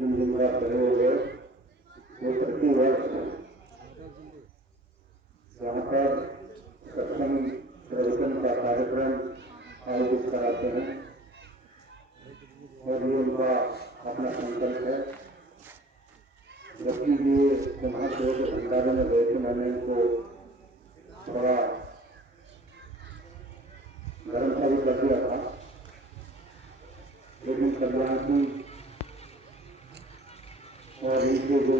झुमझुमरा करे हुए वो प्रतिवर्ष यहाँ पर सत्संग प्रवचन का कार्यक्रम आयोजित कराते हैं और ये उनका अपना संकल्प है। जबकि ये महादेव के भंडारे में गए थे, मैंने इनको थोड़ा गर्म सा भी कर दिया था, लेकिन कल्याण की और इनके जो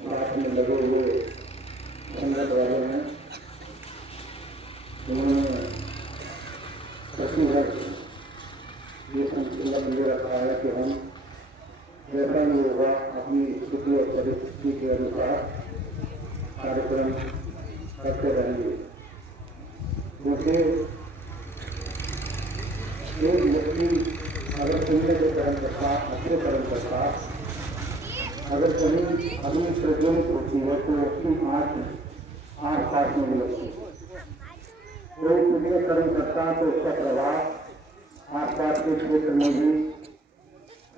साथ में लगे हुए संगत वाले हैं उन्होंने प्रतिवर्ष ये संकल्प ले रखा है कि हम जैसा भी होगा अपनी स्थिति और परिस्थिति के अनुसार कार्यक्रम करते रहेंगे। क्योंकि एक व्यक्ति अगर पुण्य के कर्म करता, अच्छे कर्म करता, अगर कहीं अग्नि प्रज्वलित होती है तो उसकी आँख पास में भी लगती है। कोई पुण्य कर्म करता तो उसका प्रभाव आसपास के क्षेत्र में भी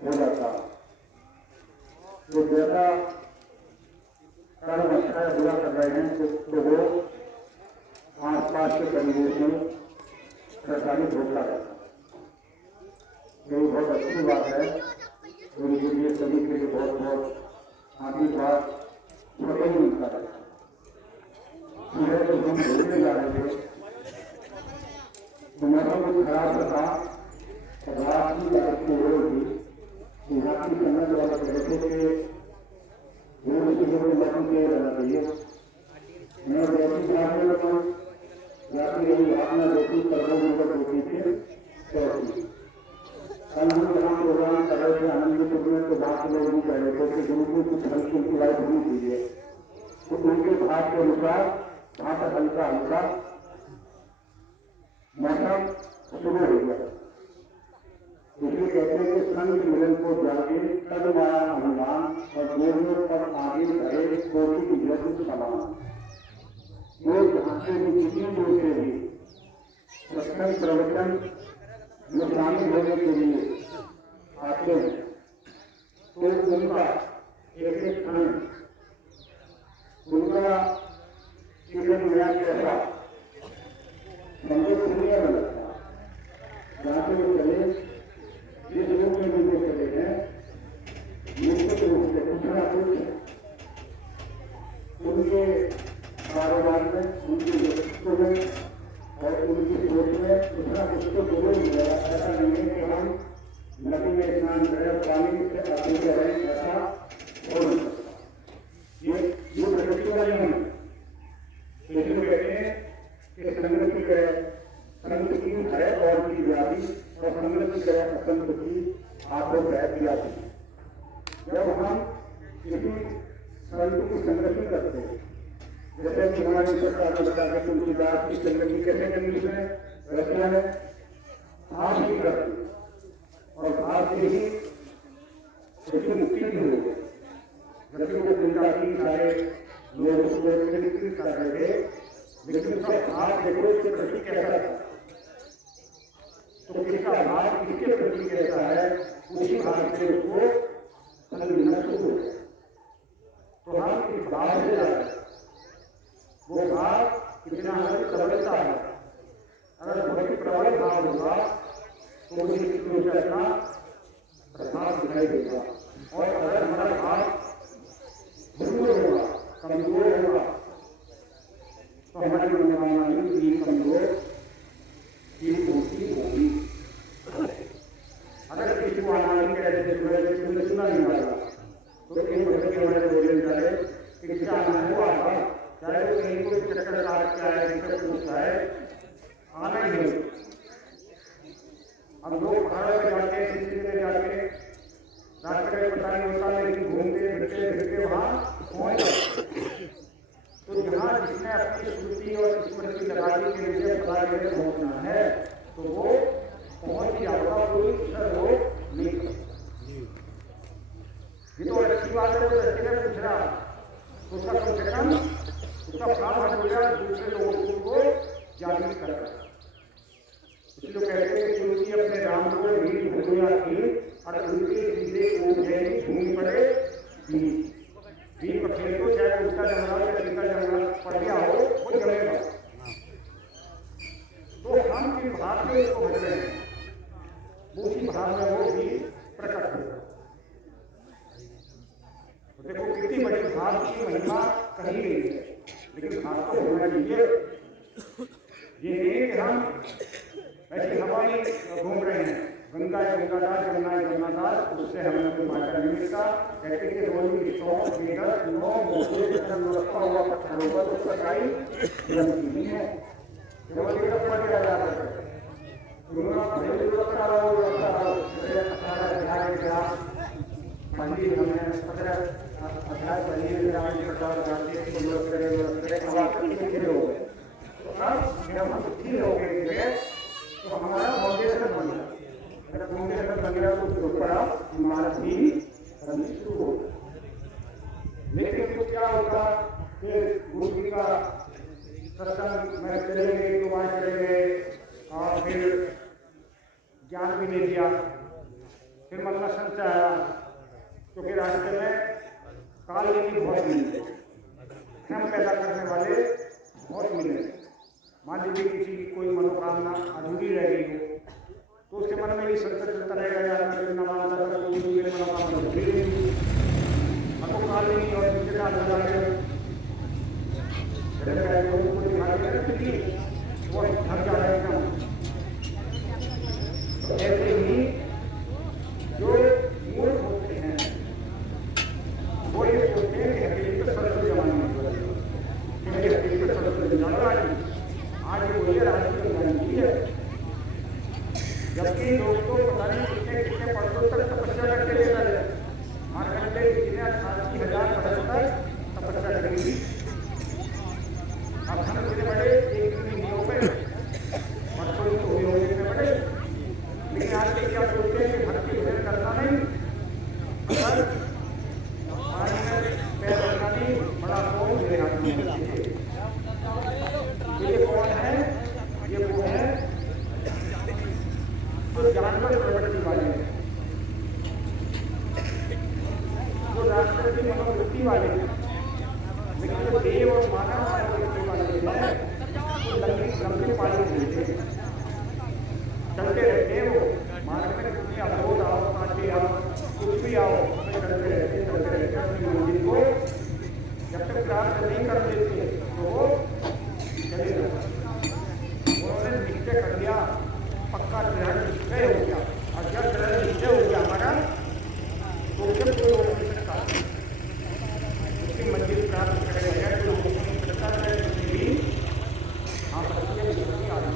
हो जाता। तो जैसा कर्म अच्छा है बुरा कर रहे हैं तो वो आसपास के परिवेश में प्रसारित होता है। ये बहुत अच्छी बात है, उनके लिए सभी के लिए बहुत बहुत आशीर्वाद छोटे ही मिलता है। सुबह जब हम घूमने जा रहे थे तो मौसम कुछ खराब था और रात की बात हो रही थी। यहाँ की संगत वाले कहते थे वो किसी को मौसम के रहना चाहिए। मैं जैसी जाने लगा या फिर यही भावना जैसी कर्मों होती थी कैसी कल हम जहाँ प्रोग्राम कर रहे थे आनंदपुर में तो बात लोग भी कह रहे थे कि गुरु की कुछ हल्की उनकी लाइफ होनी चाहिए। तो उनके भाव के अनुसार वहाँ पर हल्का हल्का मौसम शुरू हो गया। इसलिए कहते हैं कि संग मिलन को जागे तद माया हनुमान और दोनों पर आगे करे कोटि की यज्ञ समान। वो जहाँ से भी किसी दूर से भी सत्संग प्रवचन में शामिल होने के लिए आते हैं तो उनका एक एक क्षण उनका जीवन नया कैसा संदेश दुनिया में लगता है। जहाँ से वो चले जिस रूप में भी वो चले हैं निश्चित रूप से कुछ ना कुछ उनके कारोबार में, उनके व्यक्तित्व में और उनकी सोच में कुछ ना कुछ तो जरूर मिलेगा। ऐसा नहीं है कि हम नदी में स्नान करें पानी से आते रहें, ऐसा हो नहीं सकता। ये प्रकृति का नियम है। इसलिए कहते हैं कि संगत की है और की व्याधि और संगत की तरह असंत की आपको प्रयत्न व्याधि। जब हम किसी संत की संगति करते हैं, जैसे कि हमारे सरकार ने बताया कि तुलसीदास की संगति कैसे करनी है, रचना है भाव ही करती और भाव से ही उसकी मुक्ति भी हो गई। जबकि वो चिंता की सारे लोग उसको विकसित कर रहे थे, लेकिन उसका भाव देखो उसके प्रति कैसा था। तो किसका भाव किसके प्रति कैसा है, उसी भाव से उसको फल मिलना शुरू हो गया। तो हम इस भाव से जा रहे हैं, वो भाव कितना हमारी प्रबलता है। अगर बहुत ही प्रबल भाव होगा तो मुझे का प्रभाव दिखाई देगा। और अगर हमारा भाव दुर्बल होगा, कमजोर होगा, तो हमारी मनोकामना भी कमजोर की पूर्ति होगी। अगर किसी को आनंद कैसे सुना नहीं पाएगा तो एक बच्चे के हमारे बोलने चाहे कि किसी आना हुआ चाहे वो कहीं कोई चक्कर काट के आए, दिक्कत पूछता है, आना ही नहीं। हम लोग पहाड़ों पे जाके किसी में जाके रास्ते में पता नहीं होता, लेकिन घूमते फिरते फिरते वहाँ पहुँच जाते। तो जहाँ जिसने अपनी स्मृति और स्मृति लगाने के लिए पता कैसे पहुँचना है तो वो पहुँच जाएगा, कोई सर हो नहीं सकता। ये तो अच्छी बात है, वो अच्छे पूछ रहा उसका कम से कम उसका प्राण हो गया, दूसरे लोगों को जागृत कर रहा है। इसलिए कहते हैं कि तुलसी अपने राम को रीत भूमिया की और उनके सीधे ऊँचे भूमि बीज पर खेल को चाहे उसका जंगल या टीका जंगल पड़ गया हो वो जमेगा। तो हम जिस भाव में उसको भज रहे हैं उसी भाव में वो भी प्रकट होगा। तो देखो कितनी बड़ी भाव की महिमा कही गई है, लेकिन भाव तो होना चाहिए। ये नहीं कि हम ऐसी हवा में घूम रहे हैं, गंगा है गंगादार, जमुना है जमुनादार, उससे हमें कोई फायदा नहीं मिलता। कहते कि रोज भी 100 मीटर 9 मोटे रखा हुआ पत्थरों पर उसका काई नहीं है, केवल एक पड़ गया मंदिर हमने 15 अध्याय पढ़िए प्रचार करते हो। अब जब हम स्थिर हो गए तो हमारा फाउंडेशन बन गया। अगर फाउंडेशन बन गया तो उसके ऊपर आप इमारत भी बननी शुरू हो। लेकिन तो क्या होगा कि गुरु जी का सत्संग में चले गए, तो वहाँ चले गए और फिर ज्ञान भी नहीं दिया। फिर मन में संशय आया, क्योंकि रास्ते में काल की बहुत मिले, भ्रम पैदा करने वाले बहुत मिले। मान लीजिए किसी की कोई मनोकामना अधूरी रह गई हो तो उसके मन में ये संकट चलता रहेगा, यार मैं न मानता था तो मेरी मनोकामना अधूरी रहेगी। अब वो काल नहीं और नीचे का लगा के वो थक जा रहे हैं। ऐसे ही जो मूर्ख होते हैं वो ये सोचते हैं कि हकीकत तो सड़क जमाने में क्योंकि हकीकत सड़क पर जाना आज ये बोलिए राजनीति गारंटी है। जबकि लोग तो पता नहीं कितने कितने वर्षों तक तपस्या करके लेता है। मार्कंडेय जी ने 88,000 वर्ष तक तपस्या करी। अब हम इतने बड़े एक दिन नहीं हो गए, वर्षों तो हुए होने इतने बड़े, लेकिन आज के क्या सोचते हैं कि भक्ति भजन करना नहीं, अगर पानी में पैर रखना नहीं, बड़ा कौन मेरे हाथ में। ये कौन है? ये वो है जो जानवर प्रवृत्ति वाले हैं, जो राष्ट्र की मनोवृत्ति वाले हैं, लेकिन जो देव और मानव मनोवृत्ति वाले हैं वो लंबी पाली रहते हैं, चलते रहते हैं। वो मार्ग में कितनी अवरोध आओ, कांटे आओ, कुछ भी आओ, चलते रहते अपनी मंजिल को जब तक प्राप्त नहीं कर लेते तो वो चले जाते। उन्होंने निश्चय कर लिया, पक्का दृढ़ निश्चय हो गया, और जब दृढ़ निश्चय हो गया हमारा तो उसे कोई रोक नहीं सकता, उसकी मंजिल प्राप्त करेगा। तो रोक नहीं सकता है भी हाँ परीक्षा आ रही,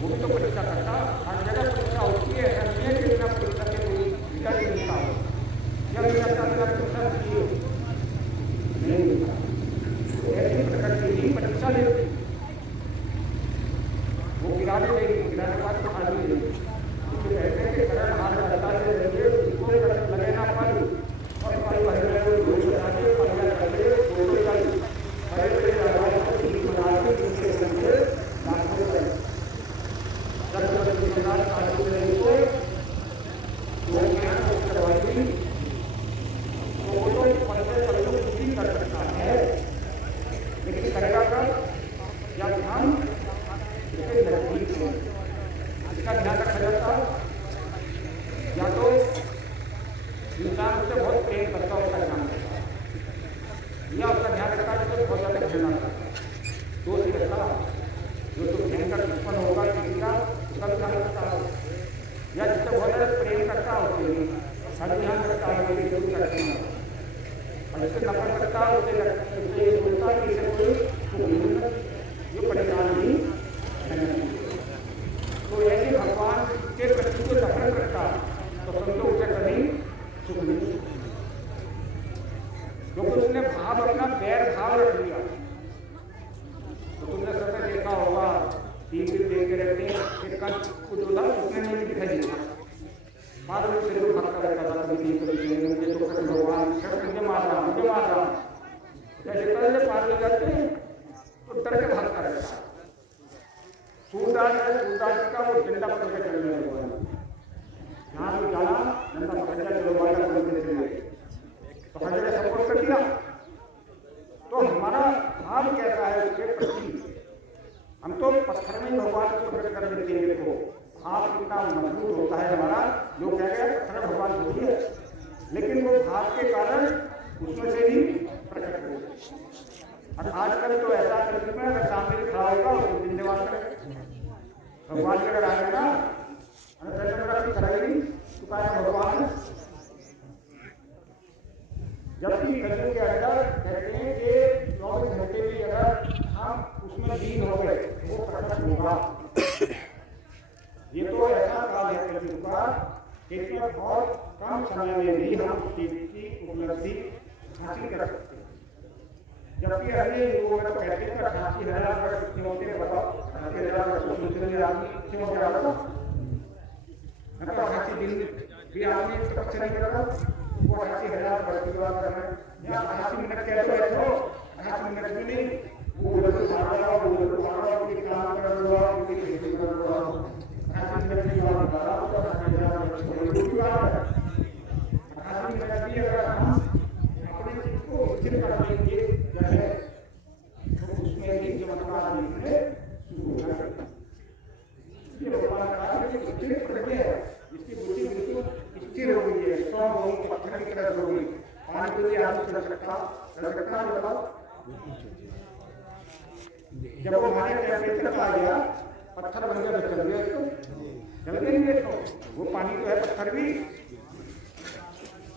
वो भी तो परीक्षा करता। हर जगह परीक्षा होती है, ऐसा नहीं है कि बिना परीक्षा के कोई रिजल्ट मिलता हो या मिलता परीक्षा नहीं मिलता। ऐसी प्रकृति ही परीक्षा लेती, वो गिरा देगी, गिराने के बाद खा भी देगी। कहते हैं कि करण हार करता है इसको लगे ना पानी और पानी भर रहे हो धूल बना के पलिया करके फोटो चल बड़े बड़े राजाओं को ठीक बना के उनके संगे लाखों रुपए वो ज्ञान हो करवाई तो वो तो पढ़ने पढ़ने कुछ भी कर सकता है, लेकिन करेगा कब? जब हम इसके नजदीक हैं। इसका ध्यान रखा जाता या तो इंसान उससे बहुत प्रेम करता है, उसका ध्यान रखता है, या उसका ध्यान रखता है जिससे बहुत ज़्यादा घृणा करता है। दो ही रखता जो तो भयंकर दुश्मन होगा किसी का उसका ध्यान रखता है, या जिससे बहुत ज़्यादा प्रेम करता है उसके हर ध्यान रखता है कि जरूर करते हैं, और जिससे नफरत करता है उससे ये सोचता है कि इसे कोई ये परेशान नहीं है। तो ऐसे भगवान के प्रति को नफरत रखता तो समझो उसे कभी सुख नहीं, क्योंकि उसने भाव अपना बैर भाव रख लिया। तो तुमने सबने देखा होगा, टीवी देखते रहते हैं, एक कल कुछ बोला उसने नहीं दिखाई दिया, बाद में सिर भागता रहता था, मुझे तो भगवान शर्त मुझे मार रहा जैसे पहले पार लग जाते हैं तो डर के भागता रहता है। सूरदास का वो डंडा पकड़ के चलने लगा, यहाँ भी डाला डंडा पकड़ के चलो वाला के कारण उसमें से भी प्रकट हो। और आजकल तो ऐसा कलयुग में अगर सामने खड़ा होगा उसको जिंदेवार करे भगवान के लड़ाई ना करेगी चुकाया भगवान। जबकि कलयुग के अंदर कहते हैं कि 24 घंटे भी अगर हम उसमें लीन हो गए वो प्रकट होगा। ये तो ऐसा काल है कलयुग का कि बहुत कम समय में भी हम उस चीज की उपलब्धि हासिल कर सकते हैं। जबकि अन्य लोग तो कहते हैं 88,000 वर्ष कितने होते हैं बताओ, 88,000 वर्ष दूसरे आदमी क्यों हो जाता था, मतलब 88 दिन भी आदमी तपस्या नहीं कर रहा, वो 88,000 वर्ष की बात कर रहे हैं। या 88 मिनट कहते हैं तो 88 मिनट भी नहीं, वो उधर तो मारा उनके काम कर रहा उनकी खेती कर रहा 88 मिनट की बात कर रहा तो 88,000 वर्ष की बात है। 88 मिनट भी अगर हम अपने चीज को स्थिर कर लेंगे जैसे तो उसमें भी चमत्कार दिखने शुरू हो जाएगा। ये भगवान का स्थिर प्रज्ञा है, इसकी बुद्धि बिल्कुल स्थिर हो गई है, स्ट्रॉन्ग हो गई, पत्थर की तरह हो गई, पानी को भी आगे चल सकता बताओ। जब वो हमारे टेम्परेचर आ गया पत्थर बन गया तो चल गया, तो चल गया नहीं तो वो पानी तो है पत्थर भी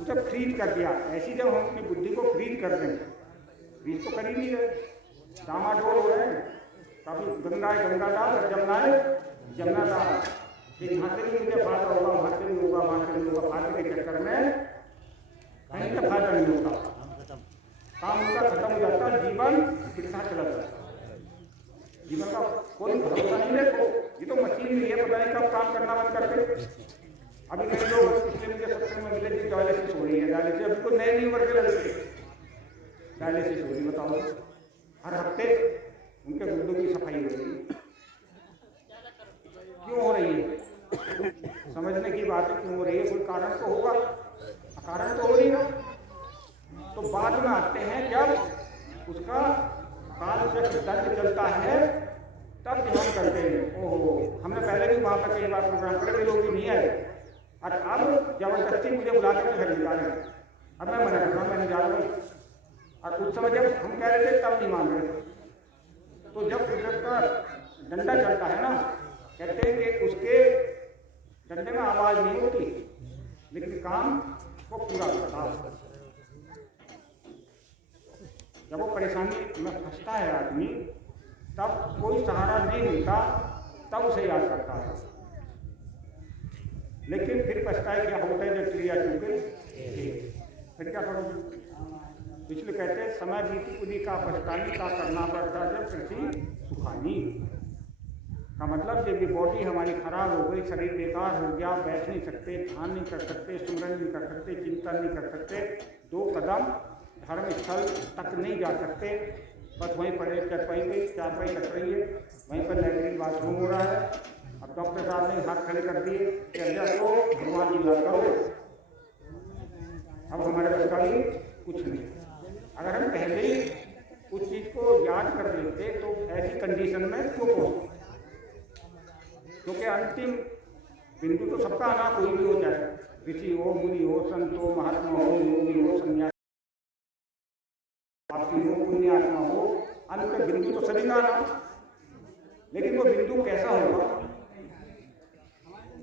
उसे फ्रीज कर दिया। ऐसी जब हम अपनी बुद्धि को फ्रीज कर देंगे, फ्रीज तो कर ही नहीं रहे, डामाडोल हो रहे हैं, कभी गंगा डाल जमुना जमुना डाल, यहाँ से भी मुझे फायदा होगा वहाँ से भी होगा वहाँ से भी होगा, फायदे के चक्कर में कहीं का फायदा नहीं होता, काम उनका खत्म हो जाता, जीवन कितना चला जाता, जीवन का कोई भरोसा नहीं है। तो ये तो मशीन नहीं है, पता नहीं कब काम करना बंद करके। अभी नए लोग पिछले मुझे सत्संग में मिले कि डायलिसिस हो रही है, डायलिसिस अभी तो नए उम्र के लड़के डायलिसिस हो रही, बताओ हर हफ्ते उनके गुर्दों की सफाई हो रही है, क्यों हो रही है? समझने की बात है क्यों हो रही है, कोई कारण तो होगा, कारण तो हो रही है। तो बाद में आते हैं जब उसका काल जब दर्द चलता है तब ध्यान करते हैं, ओहो हमने पहले भी वहां पर कई बार प्रोग्राम करे, लोग भी नहीं आए और अब जबरदस्ती मुझे बुला के घर निकाल रहे, अब मैं मना कर रहा हूँ मैं नहीं जा रहा। और उस समय जब हम कह रहे थे तब नहीं मान रहे थे। तो जब कुदरत का डंडा चलता है ना, कहते हैं कि उसके डंडे में आवाज नहीं होती लेकिन काम को पूरा करता है। जब वो परेशानी में फंसता है आदमी तब कोई सहारा नहीं मिलता, तब उसे याद करता है, लेकिन फिर पछता है क्या होता है जब क्रिया चुके फिर क्या करोगे। इसलिए कहते हैं समय बीती पुनी का पछतानी का करना पड़ता जब कृषि सुखानी का मतलब जब ये बॉडी हमारी खराब हो गई, शरीर बेकार हो गया, बैठ नहीं सकते, ध्यान नहीं कर सकते, सुमरन नहीं कर सकते, चिंतन नहीं कर सकते, 2 कदम धर्म स्थल तक नहीं जा सकते, बस वहीं पर चारपाई कट रही है, वहीं पर लैट्रिन बाथरूम हो रहा है। अब डॉक्टर साहब ने हाथ खड़े कर दिए कि अंदर को भगवान जी लाता हो, अब हमारे बस का भी कुछ नहीं। अगर हम पहले ही उस चीज को याद कर लेते तो ऐसी कंडीशन में क्यों पहुंचे, क्योंकि अंतिम बिंदु तो सबका आना कोई भी हो जाए, ऋषि हो, मुनि हो, संत हो, महात्मा हो, योगी हो, सन्यासी हो, पुण्यात्मा हो, अंत बिंदु तो सभी का आना। लेकिन वो बिंदु कैसा होगा,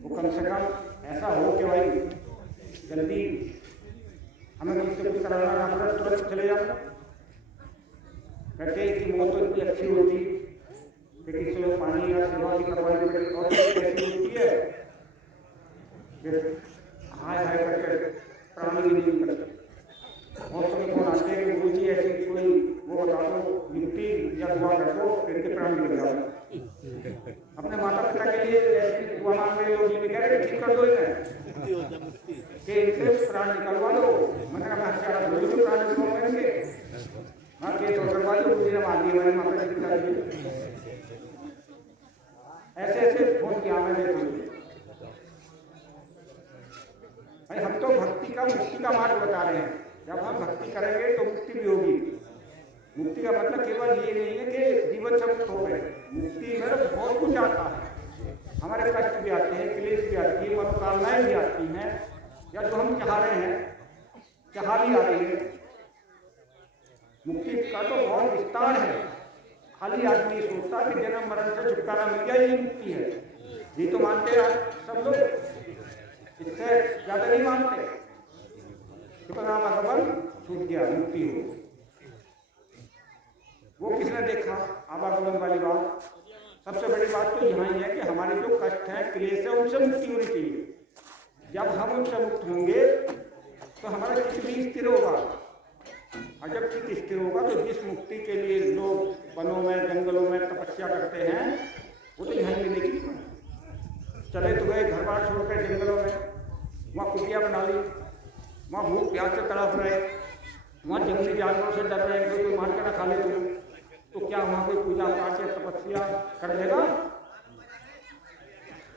वो कम से कम ऐसा हो कि भाई जल्दी हमें किसी कुछ कराना ना पड़े, तुरंत चले जाओ। कहते हैं कि मौत तो इतनी अच्छी होती कि किसी को पानी या सेवा भी करवानी पड़े, और कैसी होती है फिर हाय हाय करके प्राण भी नहीं निकलते। और समय कौन आते हैं कि गुरु जी ऐसी कोई वो बता दो विनती या दुआ कर दो, इनके प्राण निकल जाओ। अपने माता पिता के लिए ऐसी दुआ मांग रहे लोग, ये कह रहे ठीक कर दो इन्हें कि इनसे प्राण निकलवा दो। मैंने कहा अच्छा गुरु जी प्राण निकलवाएंगे, हाँ केस और करवा दो, गुरु जी ने मान दिया, मैंने माता पिता जी ऐसे ऐसे फोन किया मैंने। भाई हम तो भक्ति का मुक्ति का मार्ग बता रहे हैं, जब हम भक्ति करेंगे तो मुक्ति भी होगी। मुक्ति का मतलब केवल ये नहीं है कि जीवन से मुक्त हो गए, मुक्ति में बहुत कुछ आता है, हमारे कष्ट भी आते हैं, क्लेश भी आती है, मनोकामनाएं भी आती हैं, या जो हम चाह रहे हैं क्या हाल ही आ रही है। मुक्ति का तो बहुत विस्तार है। खाली आदमी सोचता कि जन्म मरण से छुटकारा मिल गया, ये मुक्ति है, ये तो मानते हैं सब लोग, इससे ज्यादा नहीं मानते। तो आवागमन छूट गया, मुक्ति हो। वो किसने देखा आवागमन वाली बात? सबसे बड़ी बात तो यहाँ ही है कि हमारे जो कष्ट है, क्लेश है, उनसे मुक्ति होनी चाहिए। जब हम उनसे मुक्त होंगे तो हमारा चित्त भी स्थिर होगा, और जब चित्त स्थिर होगा तो जिस मुक्ति के लिए लोग वनों में जंगलों में तपस्या करते हैं वो तो यहाँ मिलेगी। चले तो गए घर बार छोड़कर जंगलों में, वहाँ कुटिया बना ली, वहाँ भूख प्यास से तड़प रहे, वहाँ जंगली जानवरों से डर रहे हैं, कोई मार के ना खा ले तुम, तो क्या वहाँ कोई पूजा पाठ या तपस्या कर लेगा?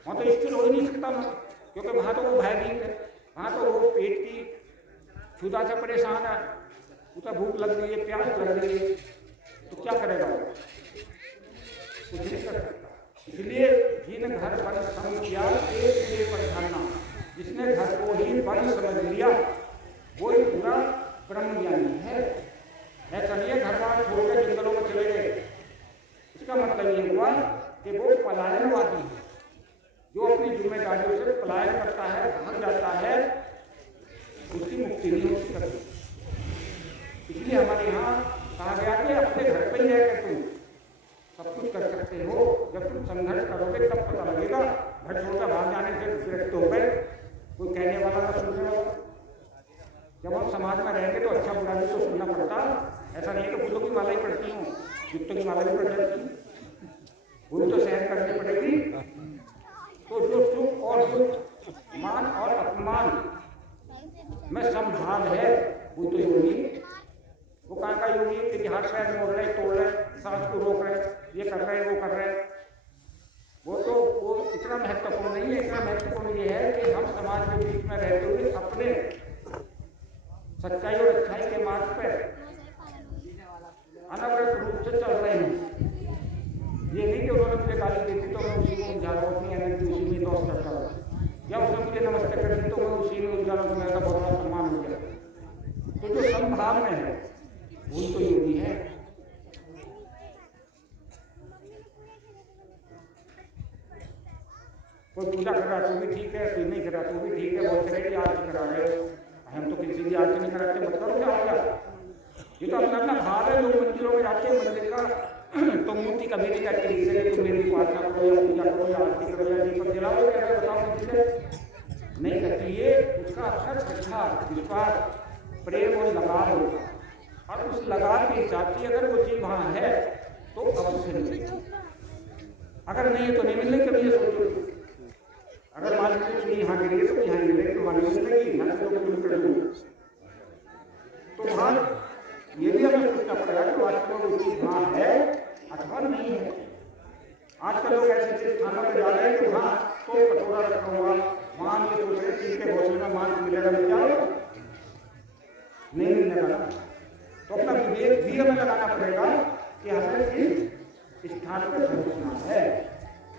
वहाँ तो स्थिर हो ही नहीं सकता, क्योंकि वहाँ तो वो भयभीत है, वहाँ तो वो पेट की क्षुधा से परेशान है, उसे भूख लग रही है, प्यास लग रही है, तो क्या करेगा वो? कुछ नहीं कर सकता। इसलिए जिन घर वन सम किया एक पर धारणा, जिसने घर को ही वन समझ लिया वो ही पूरा ब्रह्म ज्ञानी है। ऐसा नहीं है घर बार छोड़ के जंगलों में चले गए, इसका मतलब ये हुआ कि वो पलायनवादी है, जो अपनी जिम्मेदारियों से पलायन करता है, भाग जाता है, उसकी मुक्ति नहीं हो सकती। इसलिए हमारे यहाँ कहा गया कि अपने घर पर ही रहकर तुम सब कुछ कर सकते हो। जब तुम संघर्ष करोगे तब पता लगेगा। घर छोड़कर भाग जाने से विरक्त हो गए, कोई कहने वाला ना सुनने वाला। जब हम समाज में रहेंगे तो अच्छा बुरा भी तो सुनना पड़ता। ऐसा नहीं है कि फूलों की माला ही पड़ती हूँ, जूतों की माला भी पड़ जाती, वो तो सहन करनी पड़ेगी। तो जो सुख और दुख, मान और अपमान में संभाल है, वो तो योगी। वो कहाँ का योगी है कि हाथ पैर मोड़ रहे, तोड़ रहे, सांस को रोक रहे, ये कर रहे, वो कर रहे। वो इतना महत्वपूर्ण नहीं है। इतना महत्वपूर्ण ये है कि हम समाज के बीच में रहते हुए अपने सच्चाई और अच्छाई के मार्ग पर अनवरत रूप से चल रहे हैं। ये नहीं कि उन्होंने मुझे गाली दी थी तो मैं उसी को उलझा रहा हूँ, अपनी एनर्जी उसी में लॉस करता हूँ, या उसने मुझे नमस्ते कर दी तो मैं उसी में उलझा रहा हूँ, मेरा बहुत बड़ा सम्मान हो गया। तो जो संभाव में है वो तो योगी है। कोई पूजा कर रहा तो भी ठीक है, कोई नहीं कर रहा तो भी ठीक है। बहुत तरह की आरती करा रहे हो, हम तो किसी की आरती नहीं कराते, मत करो, क्या हो गया? ये तो अपना अपना भाव है। लोग मंदिरों में जाते हैं, मंदिर का तो मूर्ति कभी नहीं करती कि तुम मेरी उपासना करो या पूजा करो या आरती करो या दीपक जलाओ, क्या बताओ मुझे नहीं करती। ये उसका अक्सर श्रद्धा, विश्वास, प्रेम और लगाव होगा, और उस लगाव के हिसाब से अगर वो चीज वहाँ है तो अवश्य मिलेगी, अगर नहीं है तो नहीं मिलेगी। कभी ये सोचो, अगर मान लीजिए यहाँ गिरेगी तो यहाँ मिलेगी, तो वहाँ नहीं मिलेगी, यहाँ से 2 किलोमीटर दूर। तो वहाँ ये भी हमें सोचना पड़ेगा कि वास्तव में वो चीज वहाँ है अथवा नहीं है। आजकल लोग ऐसे स्थानों पर जा रहे हैं कि वहाँ तो कटोरा रखा हुआ, वहाँ ये सोच रहे चीज के घोषणा में मांस मिलेगा, मिल जाओ नहीं मिलने वाला। तो अपना विवेक भी हमें लगाना पड़ेगा कि हमें इस स्थान पर पहुँचना है।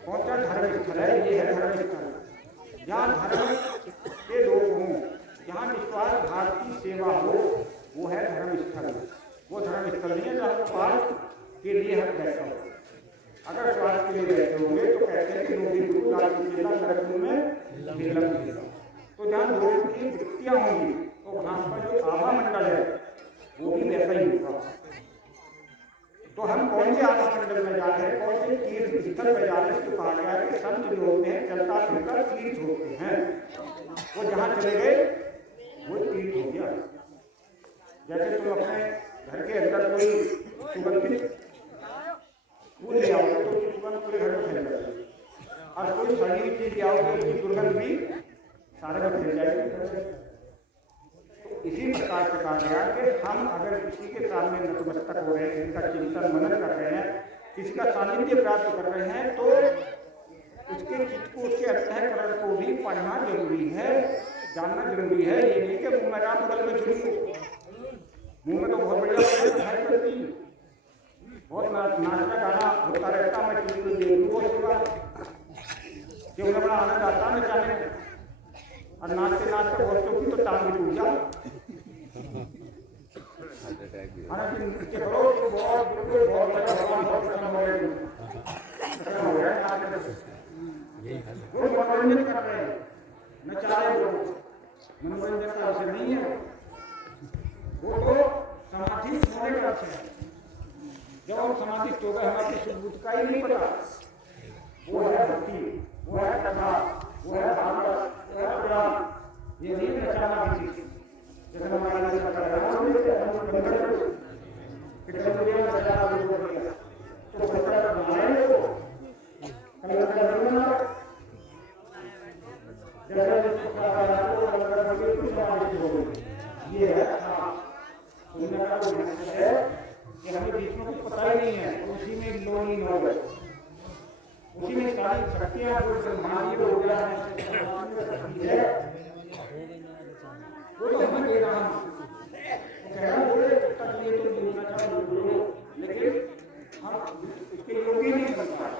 कौन सा धर्म स्थल है? ये है धर्म स्थल। जहाँ धर्म के लोग हों, जहाँ निस्वार्थ भाव की सेवा हो, वो है धर्म स्थल। वो धर्म स्थल नहीं है जहाँ स्वार्थ के लिए हम बैठा हो। अगर स्वार्थ के लिए बैठे होंगे तो कहते हैं कि लोग में तो जहाँ लोगों की वृत्तियाँ होंगी तो वहाँ पर जो आभा मंडल है वो भी वैसा ही होगा। तो हम कौन से आभा मंडल में जा रहे हैं, कौन से तीर्थ स्थल पर जा रहे हैं? तो कहा गया है कि संत जो होते हैं चलता फिरता तीर्थ होते हैं। वो जहाँ चले गए वो तीर्थ हो गया। जैसे तुम अपने घर के अंदर कोई सुगंधित फूल ले आओगे तो सुगंध पूरे घर में फैल जाएगी, और कोई सड़ी हुई चीज ले आओगे उसकी दुर्गंध भी सारे में फैल जाएगी। तो इसी प्रकार से कहा गया कि हम अगर किसी के सामने नतमस्तक हो रहे हैं, जिनका चिंतन मनन कर रहे हैं, किसी का सानिध्य प्राप्त कर रहे हैं, तो उसके चित्त को, उसके अंतःकरण को भी पढ़ना जरूरी है, जानना जरूरी है। ये नहीं कि मुंह में राम बगल में छुरी को, मुंह में तो बहुत बढ़िया करती, बहुत नाचना गाना होता रहता, मैं चीज को देख लूँ कि उन्हें बड़ा आनंद आता है नचाने में, और नाचते नाचते बहुतों की तो टांग भी टूट जाओ। हालांकि नृत्य करो तो बहुत बिल्कुल बहुत लगा भगवान बहुत प्रसन्न हो रहे हैं। वो मनोरंजन कर रहे हैं, नचा रहे लोग, मनोरंजन का विषय नहीं है, वो तो समाधि होने का विषय है। जब हम समाधि हो गए हमारी शुद्ध का ही नहीं पता, वो है भक्ति, वो है कथा, वो है भागवत, वो है पुराण, ये नहीं नचाना किसी से। जैसे हमारा लिए पता है हम कितने लोग नचाना शुरू कर दिया तो बंदर बनाए वो कलर करना जैसे ये है सुनने का कोई मतलब है कि हमें बीच में कुछ पता ही नहीं है, उसी में लोग नहीं हो गए, उसी में सारी शक्तियां जो ब्रह्मांड हो गया है वो तो हमें दे रहा हूं, कह रहा हूं तक लिए तो जीना चाहो, लेकिन हम इसके योग्य नहीं बन पाए,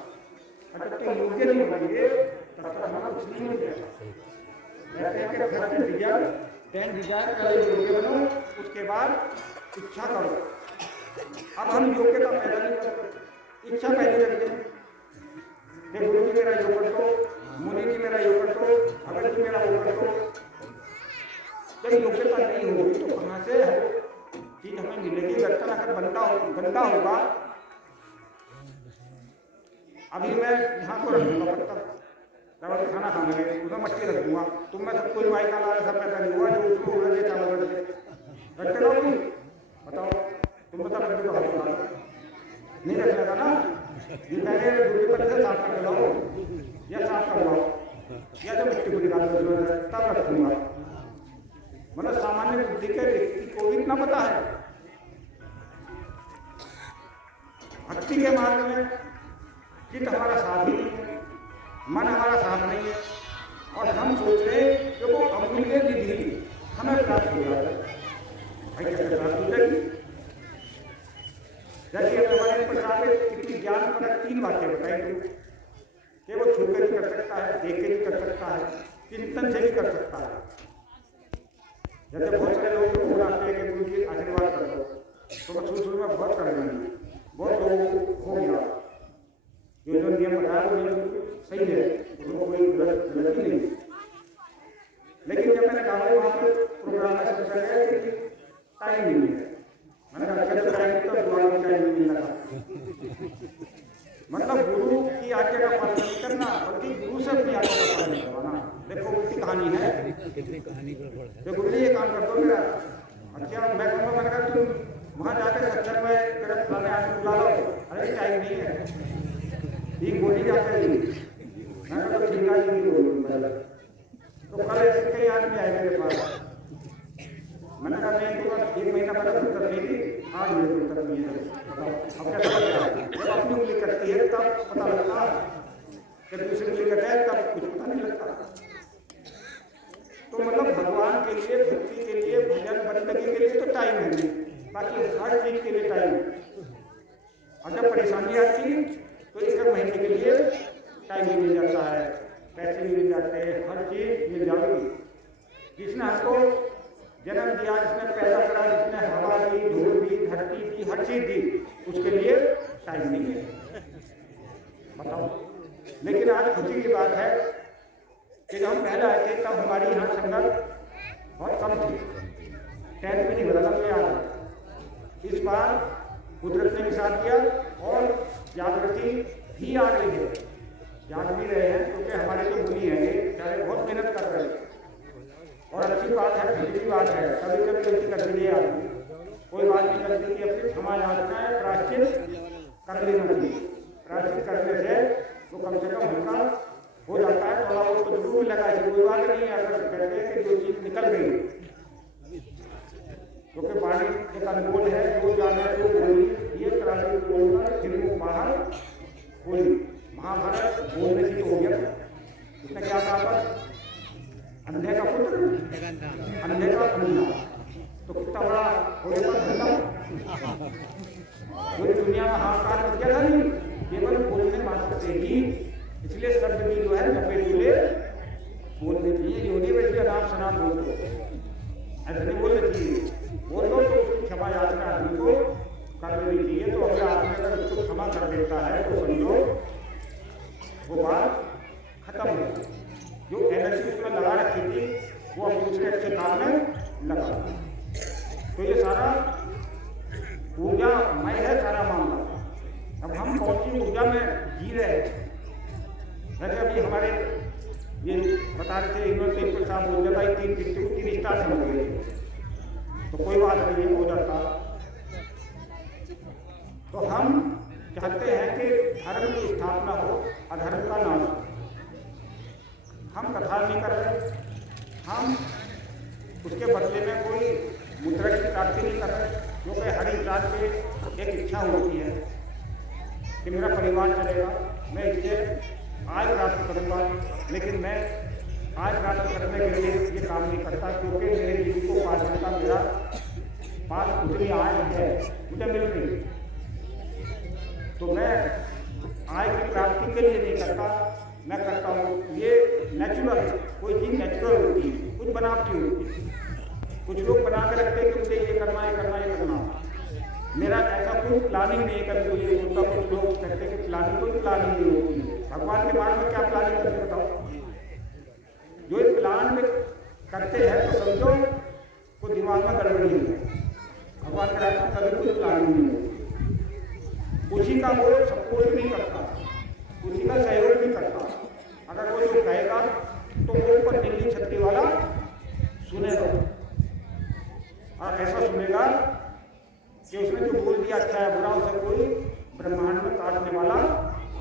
तब तक योग्य नहीं बनेंगे तब तक हमारा कुछ नहीं हो जाएगा। कहते हैं कि घर डिजायर पहले योग्य बनो, उसके बाद इच्छा करो। अब हम योग्यता पैदा नहीं करते, इच्छा पहले रखते हैं, गुरु जी मेरा योग कर दो, मुनि जी मेरा योग कर दो, भगत जी मेरा योग कर दो। जब योग्यता नहीं होगी तो कहाँ से चीज हमें मिलेगी? बर्तन अगर गंदा होगा, अभी मैं यहाँ को रखूंगा बर्तन, चावल खाना खाने उसमें मछली रख दूंगा, तुम मैं सब कोई माई का ला सब पैसा नहीं हुआ जो उसको उड़ के चावल रखते रहोगी, बताओ तुम बता रखते तो नहीं रख लगा ना, ये पहले दूसरे पर से साफ कर लो या साफ कर लो या तो मिट्टी को निकाल दो तब रखूंगा। मतलब सामान्य बुद्धि के व्यक्ति को भी इतना पता है। भक्ति के मार्ग में चित्त हमारा साथ ही नहीं है, मन हमारा साथ नहीं है, और हम सोच रहे कि वो अमूल्य निधि हमें प्राप्त हो रहा है। भाई कैसे प्राप्त हो जाएगी? जैसे हमारे प्रसाद कितनी ज्ञान पर 3 बातें बताई कि वो छू के भी कर सकता है, देख के भी कर सकता है, चिंतन से भी कर सकता है। जैसे बहुत सारे लोग आते हैं कि गुरु जी आशीर्वाद कर दो, तो मैं शुरू में बहुत कर रही बहुत लोग हो गया, जो नियम बताया वो नियम सही है, उसमें कोई गलती नहीं। लेकिन जब मैंने कहा वहाँ पर प्रोग्राम में सोचा गया कि टाइम नहीं है, मैंने कहा अच्छा टाइम तो दुआ में टाइम नहीं लगा। मतलब गुरु की आज्ञा का पालन नहीं करना, बल्कि गुरु से अपनी आज्ञा का पालन करवाना। देखो उल्टी कहानी है, कितनी कहानी तो गुरु जी ये काम कर दो मेरा, अच्छा मैं कहूँगा मैंने कहा तुम वहाँ जाकर सत्संग में मेरे फलाने आदमी बुला लो, अरे टाइम नहीं है, ठीक बोली जाते हैं, मैं कहता ठीक है नहीं बोलूँ। तो कल ऐसे कई आदमी आए मेरे पास, मैंने कहा मैं तो 1 महीना पहले फुर्सत नहीं थी, आज मेरी फुर्सत नहीं है, अब कैसा अपनी उंगली करती है तब पता लगता, जब दूसरी उंगली करता है तब कुछ पता नहीं लगता। तो मतलब भगवान के लिए, भक्ति के लिए, भजन बंदगी के लिए तो टाइम है नहीं, बाकी हर चीज के लिए टाइम है। और जब परेशानी आती है तो 1 महीने के लिए टाइम भी मिल जाता है, पैसे भी मिल जाते हैं, हर चीज मिल जाएगी। जिसने हमको जन्म दिया, जिसने पैदा करा, जिसने हवा दी, धूल दी, धरती दी, हर चीज दी, उसके लिए टाइम नहीं है, बताओ। लेकिन आज खुशी की बात है कि जब हम पहले आए थे तब हमारी यहाँ संगत बहुत कम थी, 10 भी नहीं बदला तो याद है। इस बार कुदरत ने भी साथ दिया और जागृति भी आ गई है, जाग भी रहे हैं, क्योंकि हमारे जो मुनि हैं ये सारे बहुत मेहनत कर रहे हैं। और अच्छी बात है, अच्छी बात है, कभी कभी गलती कर दी आदमी, कोई बात नहीं गलती की अपनी क्षमा याचना है, प्रायश्चित कर लेना चाहिए। प्रायश्चित करने से वो कम से कम हल्का हो जाता है, थोड़ा वो तो जरूर लगा है, कोई बात नहीं है। अगर कहते हैं कि जो चीज निकल गई, क्योंकि पानी एक अनमोल है, जो जाने को बोली ये कराने को बोलकर फिर वो बाहर बोली। महाभारत बोलने से तो हो गया, उसने क्या कहा? अंधे का पुत्र, अंधे का अंधा, तो कितना बड़ा हो गया पूरी दुनिया में हाहाकार मच गया था नहीं, केवल बोलने मात्र से ही। इसलिए शब्द भी जो है जपे बोले बोलने चाहिए, योनि वैसे अनाम शनाम बोल दो, ऐसे नहीं बोलने चाहिए। बोल दो तो क्षमा याचना आदमी को अच्छे काम में लगा। तो ये सारा ऊर्जामय है सारा मामला। अब हम कौन सी ऊर्जा में जी रहे हैं? जैसे अभी हमारे ये बता रहे थे इन्होंने पेपर साहब बोल दिया भाई 3 स्टार से हो गई, तो कोई बात नहीं हो जाता। तो हम चाहते हैं कि धर्म की स्थापना हो, अधर्म का नाश हो। हम कथा नहीं कर रहे, हम उसके बदले में कोई मुद्रा की प्राप्ति नहीं कर रहे, क्योंकि हर इंसान की एक इच्छा होती है कि मेरा परिवार चलेगा, मैं इससे आय प्राप्त करूँगा, लेकिन मैं आय प्राप्त करने के लिए ये काम नहीं करता, क्योंकि मेरे जीविकोपार्जन का मेरा पास उतनी आय है, मुझे मिल रही। तो मैं आय की प्राप्ति के लिए नहीं करता, मैं करता हूँ ये नेचुरल, कोई चीज़ नेचुरल होती है, कुछ बनावटी होती है। कुछ लोग बना के रखते हैं कि मुझे ये करना ये करना ये करना। मेरा ऐसा कोई प्लानिंग नहीं है, कभी कोई होता। कुछ लोग कहते हैं कि प्लानिंग, कोई प्लानिंग नहीं होती है। भगवान के बारे में क्या प्लानिंग करते बताओ? जो इस प्लान में करते हैं तो समझो वो दिमाग में गड़बड़ी है। भगवान के रास्ते में कभी कोई प्लानिंग नहीं होती। उसी का वो सपोर्ट नहीं करता, उसी का सहयोग नहीं करता। अगर वो जो कहेगा तो वो ऊपर नीली छत्ती वाला सुनेगा, और ऐसा सुनेगा कि उसने जो बोल दिया अच्छा है बुरा, उसे कोई ब्रह्मांड में काटने वाला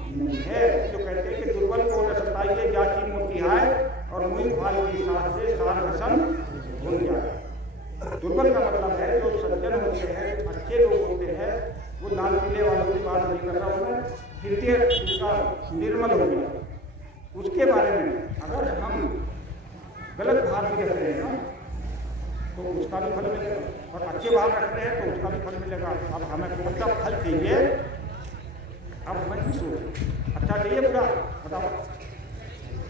नहीं है। जो कहते हैं कि दुर्बल को न सताइए जाची मोटी है, और मुई फाल की साथ से सार घसम हो जाए। दुर्बल का मतलब है जो सज्जन होते हैं, अच्छे लोग होते हैं, वो लाल किले वालों की बात नहीं कर रहा हूँ, हृदय उसका निर्मल हो गया। उसके बारे में अगर हम गलत भाव भी रख रहे हैं ना, तो उसका भी फल मिलेगा, और अच्छे भाव रख रहे हैं तो उसका भी फल मिलेगा। अब हमें कौन सा फल चाहिए? अब मन की सोच, अच्छा चाहिए बुरा? बताओ,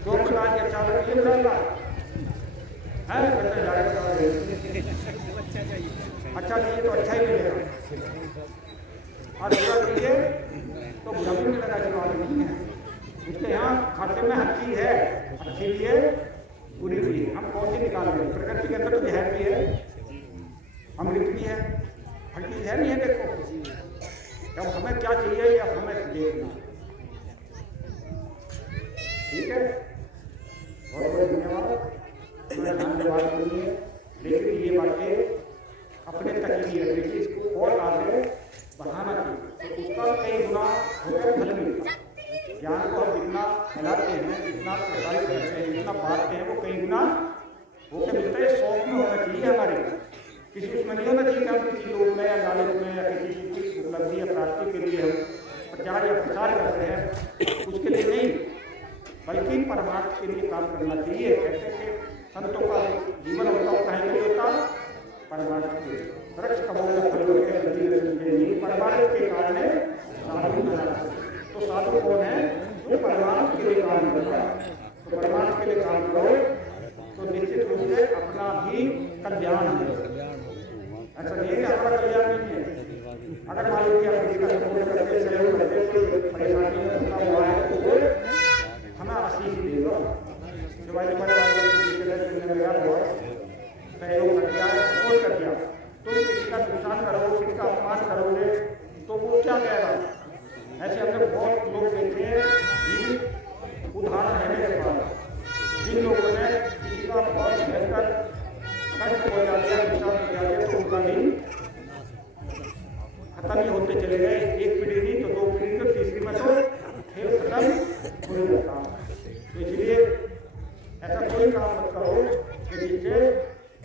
दो प्रकार के अच्छा चाहिए बुरा का है, अच्छा चाहिए तो अच्छा ही मिलेगा, और बुरा चाहिए तो बुरा भी मिलेगा। जवाब नहीं है, उसके यहाँ खाते में हर चीज है, अच्छी भी है बुरी भी है। हम कौन सी निकाल रहे हैं? प्रकृति के अंदर तो जहर भी है, अमृत भी है, हर चीज है नहीं है। देखो अब हमें क्या चाहिए या हमें देखना, ठीक है। बहुत बहुत धन्यवाद, धन्यवाद करिए। लेकिन ये बातें अपने तक ही नहीं रखी, इसको और आगे बढ़ाना चाहिए, तो उसका कई गुना होकर फल मिलता। ज्ञान को हम जितना फैलाते हैं, जितना प्रसारित करते हैं, जितना बांटते हैं, वो कई गुना होकर मिलता है। शौक में होना चाहिए हमारे, किसी उसमें नहीं होना चाहिए कि हम किसी लोग में या लालच में या किसी की उपलब्धि या प्राप्ति के लिए हम प्रचार या प्रसार करते हैं, उसके लिए नहीं, बल्कि परमार्थ के लिए काम करना चाहिए। कहते हैं कि संतों का जीवन होता है कहीं नहीं होता, परमार्थ के वृक्ष कबूल फल होते परमार्थ के कारण साधु बना। तो साधु कौन है? जो परमार्थ के लिए काम करता है। तो परमार्थ के लिए काम करो तो निश्चित रूप से अपना भी कल्याण है। ऐसा नहीं है कि हमारा कल्याण नहीं है। अगर मान लो कि आप किसी का सपोर्ट करते सहयोग करते कोई परेशानी में फंसा हुआ है तो वो हमें आशीष देगा। जो भाई हमारे सहयोग कर दिया, सपोर्ट कर दिया, तुम किसी का नुकसान करोगे, किसी का अपमान करोगे तो वो क्या कहेगा? ऐसे हमने बहुत लोग देखे हैं, उदाहरण है मेरे पास, जिन लोगों ने किसी का बहुत भयंकर कष्ट हो जाता है, नुकसान हो जाता है, तो उनका दिन खत्म ही होते चले गए। एक पीढ़ी नहीं तो 2 पीढ़ी तो तीसरी में तो खेल खत्म हो जाता। तो इसलिए ऐसा कोई काम मत करो कि जिससे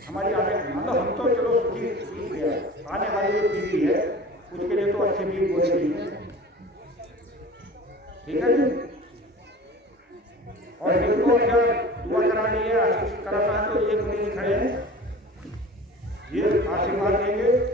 हमारी आगे, मतलब हम तो चलो सुखी सीख गया, आने वाली जो पीढ़ी है उसके लिए तो अच्छे भी बोल रही है, ठीक है जी। और जिनको क्या दुआ करानी है